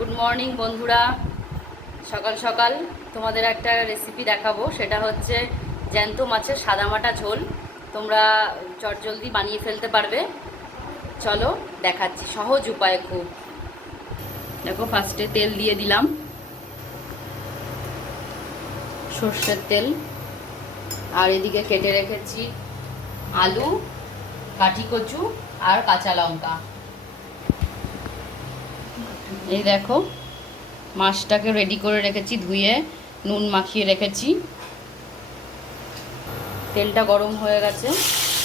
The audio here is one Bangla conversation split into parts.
গুড মর্নিং বন্ধুরা। সকাল সকাল তোমাদের একটা রেসিপি দেখাবো। সেটা হচ্ছে জ্যান্ত মাছের সাদামাটা ঝোল। তোমরা চটজলদি বানিয়ে ফেলতে পারবে। চলো দেখাচ্ছি। সহজ উপায়ে খুব। দেখো ফার্স্টে তেল দিয়ে দিলাম। সর্ষের তেল। আর এদিকে কেটে রেখেছি আলু কাঠি কচু আর কাঁচা লঙ্কা। এই দেখো, মাছটাকে রেডি করে রেখেছি, ধুয়ে, নুন মাখিয়ে রেখেছি। তেলটা গরম হয়ে গেছে,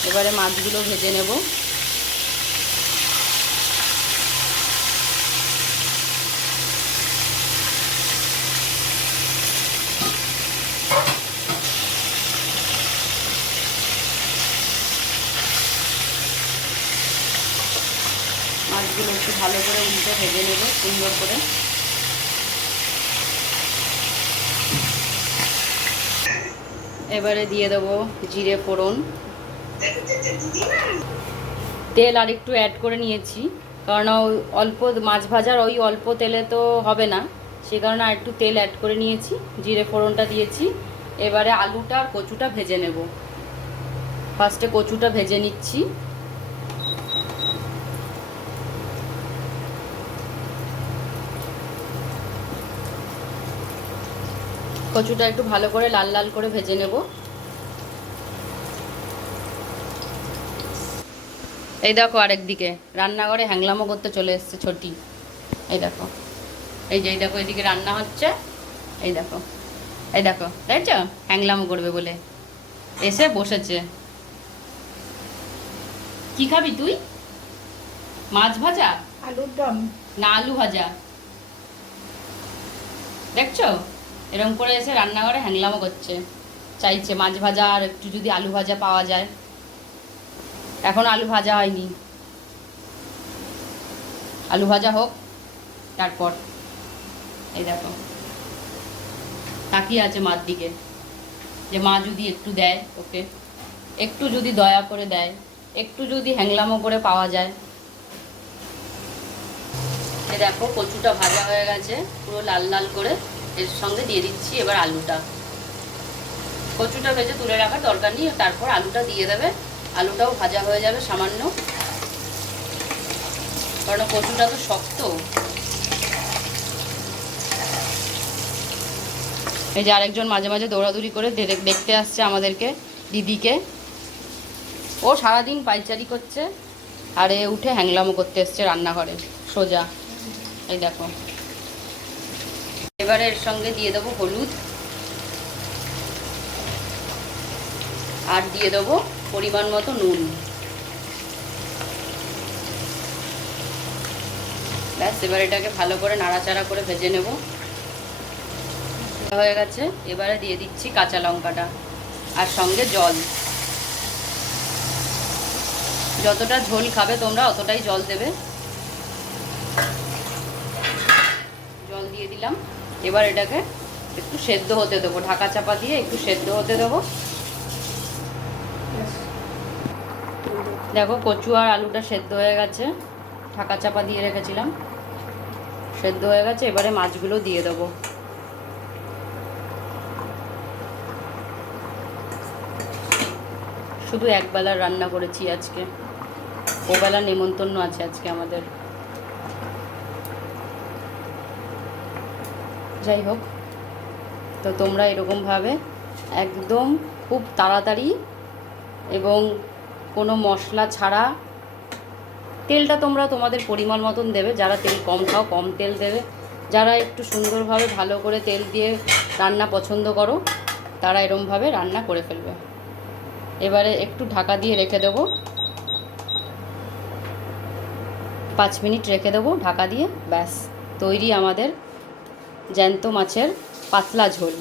এবারে মাছগুলো ভেজে নেব। মাছগুলো একটু ভালো করে উল্টে ভেজে নেব, সুন্দর করে। এবারে দিয়ে দেবো জিরে ফোড়ন। তেল আর একটু অ্যাড করে নিয়েছি, কারণ অল্প মাছ ভাজার ওই অল্প তেলে তো হবে না। সে কারণে আর একটু তেল অ্যাড করে নিয়েছি, জিরে ফোড়নটা দিয়েছি। এবারে আলুটা আর কচুটা ভেজে নেব। ফার্স্টে কচুটা ভেজে নিচ্ছি। কচুটা একটু ভালো করে লাল লাল করে ভেজে নেব। এই দেখো আরেক দিকে রান্নাঘরে হ্যাংলামো করতে চলে এসছে ছোটি। এই দেখো এই যে এই দেখো এদিকে রান্না হচ্ছে। এই দেখো এই দেখো দেখছ? হ্যাংলামো করবে বলে। এসে বসেছে। কি খাবি তুই? মাছ ভাজা? আলুর দম। না আলু ভাজা। দেখছ? এরকম করে এসে রান্নাঘরে হ্যাংলামো করছে। চাইছে মাছ ভাজা আর একটু যদি আলু ভাজা পাওয়া যায়। এখন আলু ভাজা হয়নি। আলু ভাজা হোক, তারপর। এই দেখো। তাকিয়ে আছে মার দিকে। যে মা যদি একটু দেয় ওকে। একটু যদি দয়া করে দেয়, একটু যদি হ্যাংলামো করে পাওয়া যায়। এই দেখো, কচুটা ভাজা হয়ে গেছে, পুরো লাল লাল করে। এর সঙ্গে দিয়ে দিচ্ছি এবার আলুটা। কচুটা ভেজে তুলে রাখার দরকার নেই, তারপর আলুটা দিয়ে দেবে। আলুটাও ভাজা হয়ে যাবে সামান্য। কারণ কচুটা তো শক্ত। এই যে আরেকজন মাঝে মাঝে দৌড়াদৌড়ি করে দেখতে আসছে আমাদেরকে, দিদিকে। ও সারাদিন পাইচারি করছে। আর এ উঠে হ্যাংলামো করতে এসছে রান্নাঘরে, সোজা। এই দেখো। এবারে এর সঙ্গে দিয়ে দেবো হলুদ। আর দিয়ে দেবো পরিমাণ মতো নুন। ব্যাস, এবার এটাকে ভালো করে নাড়াচাড়া করে ভেজে নেব। হয়ে গেছে। এবারে দিয়ে দিচ্ছি কাঁচা লঙ্কাটা আর সঙ্গে জল। যতটা ঝোল খাবে তোমরা অতটাই জল দেবে। জল দিয়ে দিলাম। এবার এটাকে একটু সেদ্ধ হতে দেবো ঢাকা চাপা দিয়ে একটু সেদ্ধ হতে দেবো। দেখো কচু আর আলুটা সেদ্ধ হয়ে গেছে ঢাকা চাপা দিয়ে রেখেছিলাম। সেদ্ধ হয়ে গেছে এবারে মাছগুলো দিয়ে দেবো। শুধু একবেলার রান্না করেছি আজকে। ওবেলা নেমন্তন্ন আছে আজকে আমাদের। যাই হোক, তো তোমরা এরকমভাবে একদম খুব তাড়াতাড়ি এবং কোনো মশলা ছাড়া তেলটা তোমরা তোমাদের পরিমাণ মতন দেবে। যারা তেল কম খাও, কম তেল দেবে। যারা একটু সুন্দরভাবে ভালো করে তেল দিয়ে রান্না পছন্দ করো, তারা এরমভাবে রান্না করে ফেলবে। এবারে একটু ঢাকা দিয়ে রেখে দেবো। পাঁচ মিনিট রেখে দেবো ঢাকা দিয়ে, ব্যাস, তৈরি আমাদের জ্যান্ত মাছের পাতলা ঝোল।